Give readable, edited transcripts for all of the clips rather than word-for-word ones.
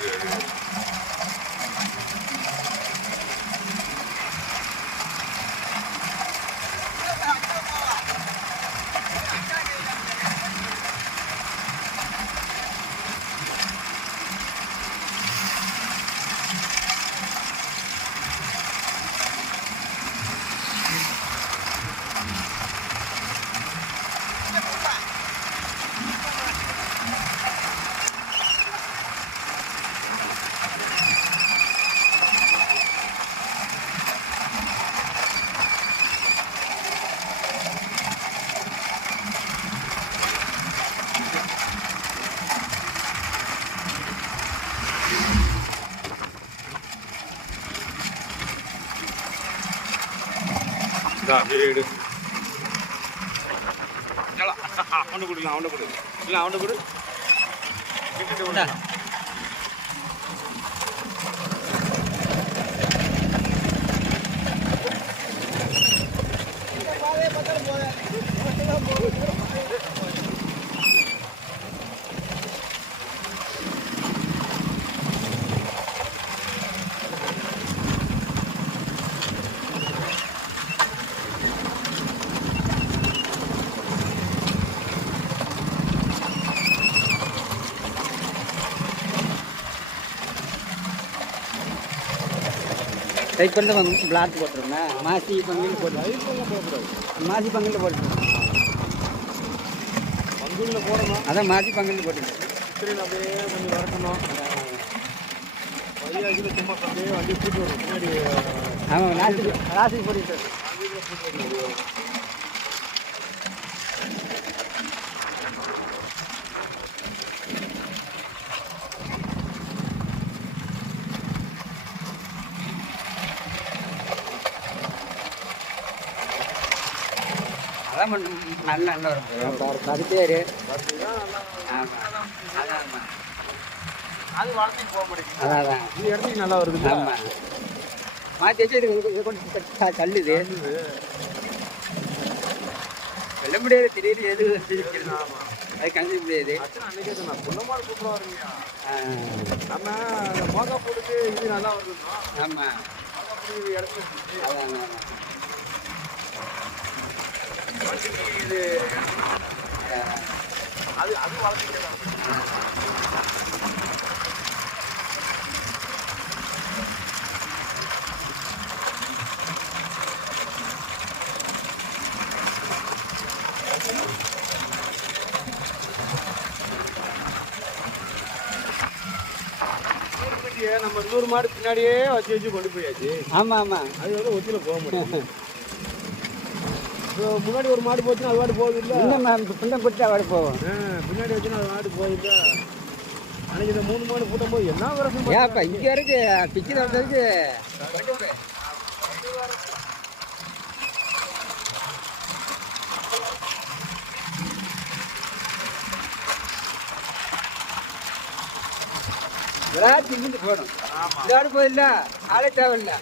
வீடு அவனு கொடுக்கலாம், அவனு கொடு, இல்லை அவனு கொடு. டைப் பண்ணி பிளாட் போட்டுருங்க. மாசி பங்குல போட்டு மாசி பங்குல போட்டுருங்க. பங்குல போடணும். அதான் மாசி பங்குல போட்டுருங்க. அப்படியே கொஞ்சம் வரக்கணும். வழியாகில சும்மா அப்படியே வண்டி கூட்டு வரும் பின்னாடி. ஆமாம், ராசி போட்டு நல்ல நல்ல வரும். கருத்தேரு அது வளர்த்துக்கு போக மாட்டேங்குது. அதான் இந்த இடத்துக்கு நல்லா வருது. ஆமாம், மாற்றி வச்சு இது கொஞ்சம் தள்ளுது. வெள்ள முடியாது, திடீர்னு எது அது கண்டுக்க முடியாது. அன்னைக்கே சொன்னேன் புள்ளமாடு சூப்பராக வருங்கய்யா. நம்ம மோகா போட்டுக்கு இது நல்லா வருதுன்னா. ஆமாம், இது இடத்துல அதான் இது அது அது வளர்த்துக்கிட்டே தான். நம்ம 100 மாடு பின்னாடியே வச்சு கொண்டு போயாச்சு. ஆமாம் ஆமாம், அது வந்து ஒத்தியில் போக முடியும். முன்னாடி ஒரு மாடு போச்சுன்னா அது மாடு போகுது இல்லை. பின்ன போட்டு அவடு போவோம். பின்னாடி வச்சுன்னா அது மாடு போகுது இல்லை. அன்னைக்கு இந்த 3 மாடு கூட்டம் போது என்ன வரணும். ஏப்பா இங்கே இருக்கு பிக்கிற இருக்கு. விளையாட்டு இங்கிட்டு போகணும். விளையாடு போயில்ல, ஆளே தேவையில்லை.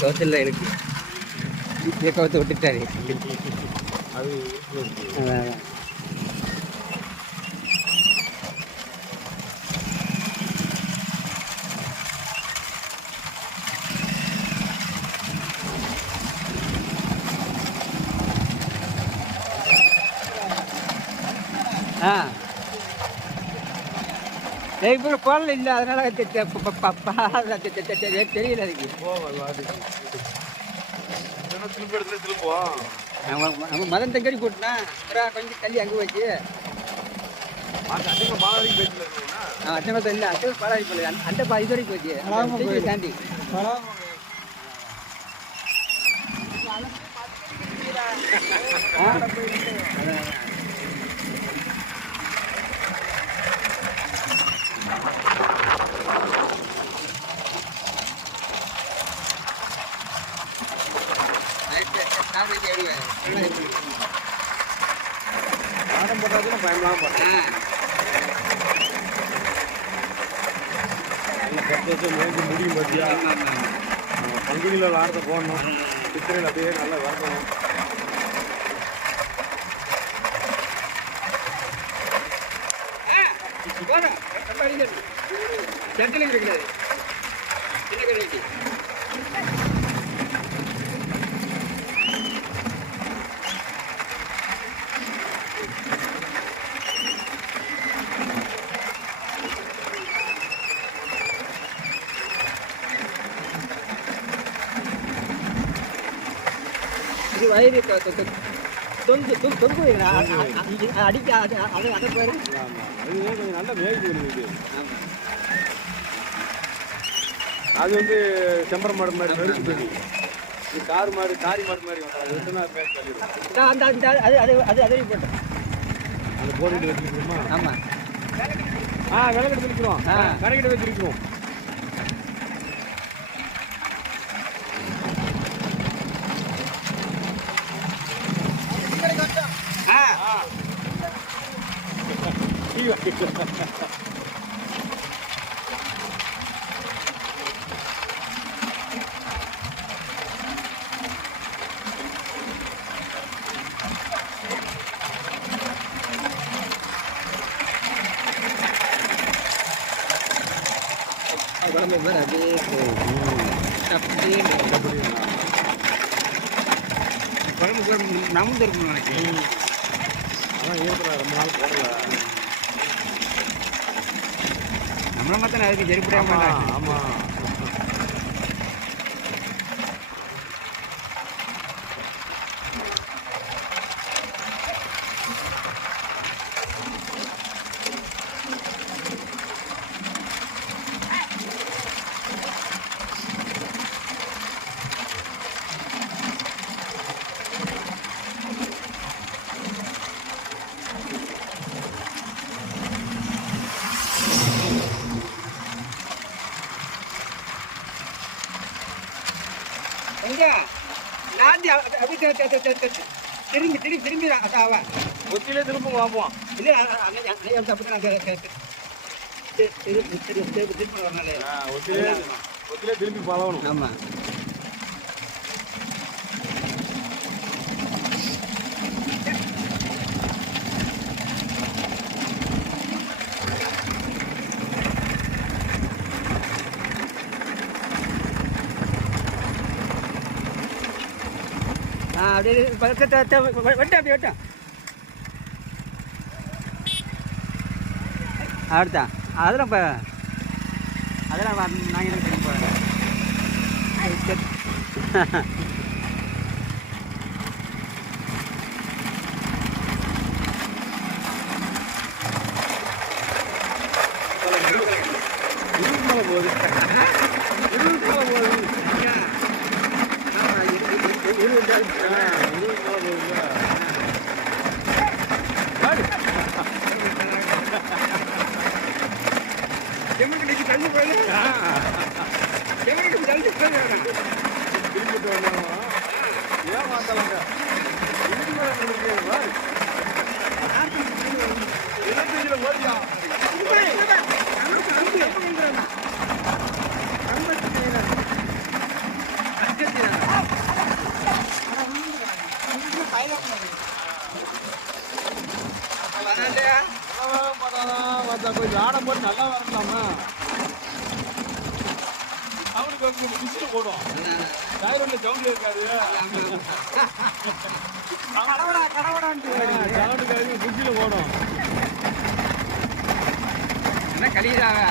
கவுத்தில் இருக்கு, கவுத்து விட்டுட்டாரு. அது இப்போ போடல இல்லை, அதனால தெரியல. அதுக்கு நம்ம மதம் தங்கடி போட்டுனா கொஞ்சம் தள்ளி அங்கே வச்சு அச்சமத்தை இல்லை, அச்சம் பழகி போல அந்த இது வரைக்கும் போச்சு தாண்டி. ஆடம் போட்டாச்சுன்னா பயமாக போட்டேன். நல்ல 10 வருஷம் மேய்ச்சி முடியும் பார்த்தியா. பங்குனியில் விளாடுறத போடணும், சித்திரையில் அப்படியே நல்லா வரணும். இது வயிறு தொங்கு அடிக்க அதை அதை பாரு. அது கொஞ்சம் நல்லா மேய்ச்சி இது. அது வந்து செம்பர மாடு மாதிரி நெருப்பு தண்ணி. இது காரி மாடு மாதிரி அந்த அதை போட்டேன். அந்த போட்டுட்டு வச்சுருக்கோமா? ஆமாம். விளக்கட்டு வச்சுருக்கோம், கரைக்கிட்ட வச்சுருக்கோம். குழம்பு நமந்து இருக்கணும் எனக்கு. அதான் ஏற்பட ரொம்ப நாள் போடல. நம்மளை மாத்தான் அதுக்கு சரிப்படியா மாட்டாங்க. ஆமாம். திரும்பி ஒத்திலே திரும்ப பார்ப்போம். இல்லை திருப்பி வரனாலே ஒத்திலே திரும்பி பழகணும். ஆமாம். அப்படியே வெட்டும் அப்படித்தான். அதெல்லாம் இப்போ அதெல்லாம் நாங்கள் என்ன பண்ண போகிறேன். போய் ஆடம் போட்டு நல்லா வரலாமா? அவனுக்கு மிஷின் போடும், டயர் சவுண்ட் இருக்காது. சவுண்டுக்காக குச்சியில போடும். என்ன கழிவுறாங்க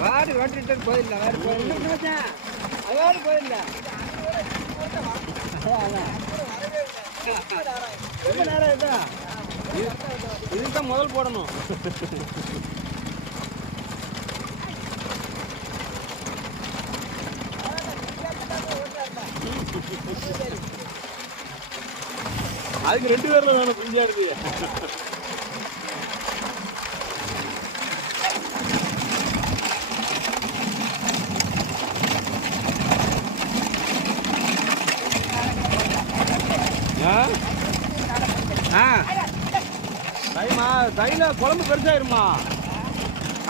வாடி வாட்டிட்டு போயிடல. வேறு போயிடல, வேறு போயிடல. ரொம்ப நேரம் இதுதான் இதுதான் முதல் போடணும். அதுக்கு 2 பேர்ல வேணும் பிஞ்சாடுது. தைல குழம்பு பெருசாயிருமா?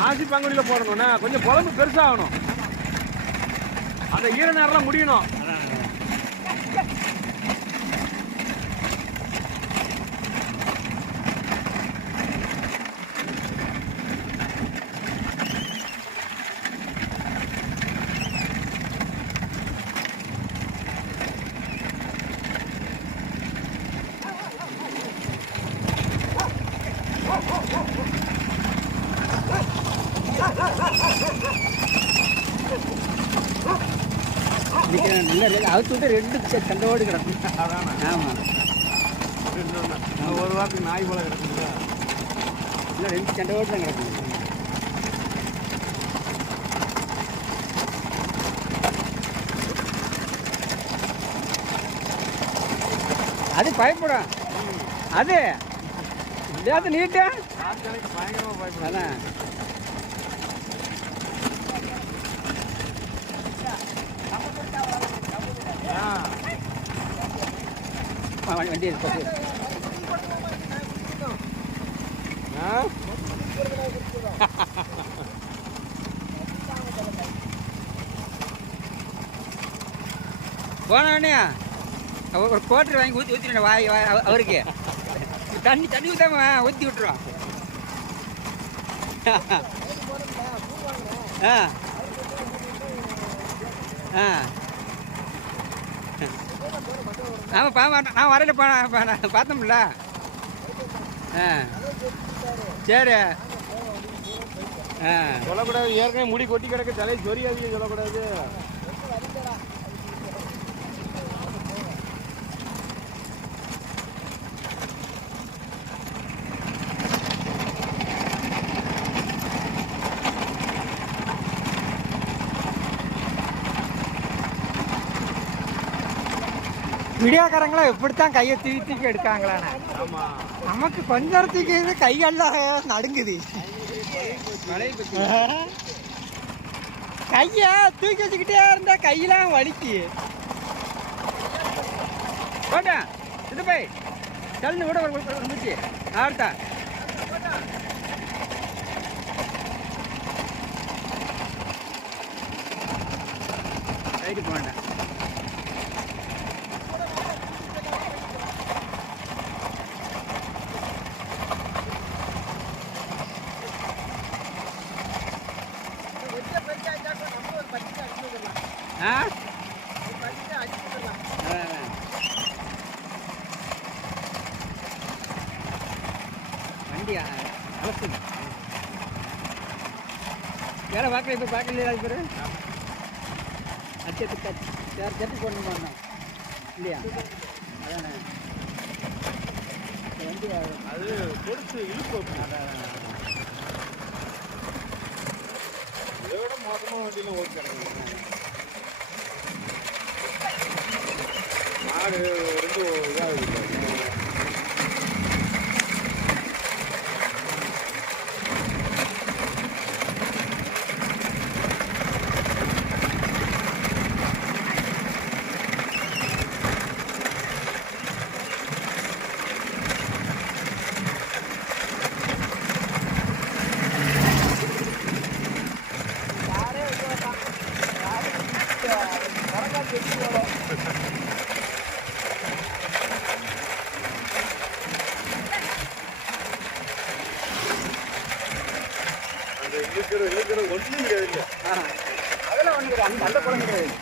ஆசி பங்குடியில் போடணும்னா கொஞ்சம் குழம்பு பெருசாகணும். அந்த ஈர நேரம்லாம் முடியணும். அவுத்து 2 சண்டோடு கிடக்கும். அதான் ஆமாம், ஒரு வாரத்துக்கு நாய் போல கிடக்குங்களா? இல்லை 2 சண்டோடு தான் கிடக்கும். அது பயப்படும். அது இல்லையாவது நீட்டா பயங்கரமாக பயப்படும். அதான் வண்டி இருக்கு. போனே ஒரு கோட்டர் வாங்கி ஊற்றிடுறேன் வாய் அவருக்கு. தண்ணி ஊற்றாம ஊற்றி விட்டுருவோம். ஆ ஆ ஆமாம், நான் வரையில பார்த்தோம்ல. ஆ சரி. ஆ சொல்லக்கூடாது, ஏற்கனவே முடி கொட்டி கிடக்க தலை சொரியாதீங்க சொல்லக்கூடாது. வீடியோக்காரங்களாம் எப்படித்தான் கையை தூக்கி எடுக்காங்களாண்ணே. நமக்கு கொஞ்ச நேரத்துக்கு இது கையெல்லாம் நடுங்குது. கையை தூக்கி வச்சுக்கிட்டே இருந்தா கையெல்லாம் வலிக்கு. போட்டேன் இது போய் தள்ளு கூட வந்துச்சு. ஆர்த்தா ரைட்டு போட்டேன். வண்டியா அலசுங்க வேலை பார்க்கல. இப்போ பார்க்கலையா? அது பேர் அச்சத்து சட்டு போடணுமா இல்லையா? அதானே வண்டி அது கொடுத்து இழுப்பு. இதோட மோசமாக வண்டியில் ஓட்டி கிடக்குங்க. மாடு 2 இதாகுது. இழுக்கிற ஒன்றும் கிடையாது. அதெல்லாம் ஒன்றும் கிடையாது. அந்த குழந்தை கிடையாது.